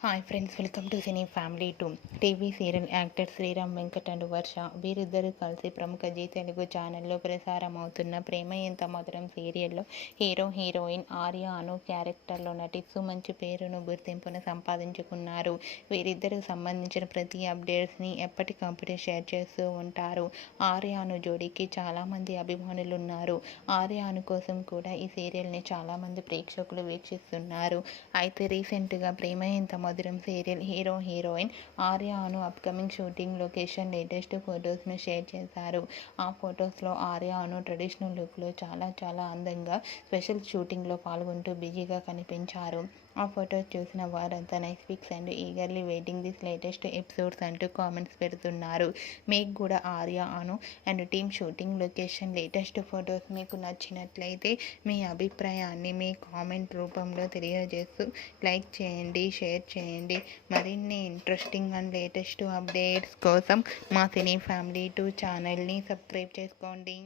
Hi friends, welcome to cine family two. TV serial actor Sriram Venkat and Varsha వీరిద్దరూ కలిసి ప్రముఖ G Telugu ఛానల్లో ప్రసారం అవుతున్న ప్రేమ ఎంత మధురం సీరియల్లో హీరోయిన్ ఆర్య అను క్యారెక్టర్లో నటిస్తూ మంచి పేరును గుర్తింపును సంపాదించుకున్నారు. వీరిద్దరికి సంబంధించిన ప్రతి అప్డేట్స్ని ఎప్పటికప్పుడు షేర్ చేస్తూ ఉంటారు. ఆర్య అను జోడీకి చాలామంది అభిమానులు ఉన్నారు. ఆర్య అను కోసం కూడా ఈ సీరియల్ని చాలామంది ప్రేక్షకులు వీక్షిస్తున్నారు. అయితే రీసెంట్గా Prema Entha Madhuram serial heroine Arya Anu upcoming shooting location latest ఫొటోస్ను షేర్ చేశారు. ఆ ఫొటోస్లో ఆర్య అను ట్రెడిషనల్ లుక్లో చాలా అందంగా స్పెషల్ షూటింగ్లో పాల్గొంటూ బిజీగా కనిపించారు. ఆ ఫొటోస్ చూసిన వారంతా nice pics and eagerly waiting this latest episodes అంటూ కామెంట్స్ పెడుతున్నారు. మీకు కూడా Arya Anu and team shooting location latest photos మీకు నచ్చినట్లయితే మీ అభిప్రాయాన్ని మీ కామెంట్ రూపంలో తెలియజేస్తూ లైక్ చేయండి, షేర్ చేయండి. మరిన్ని ఇంట్రెస్టింగ్ అండ్ లేటెస్ట్ అప్డేట్స్ కోసం మా సినీ ఫ్యామిలీ 2 ఛానల్ని సబ్స్క్రైబ్ చేసుకోండి.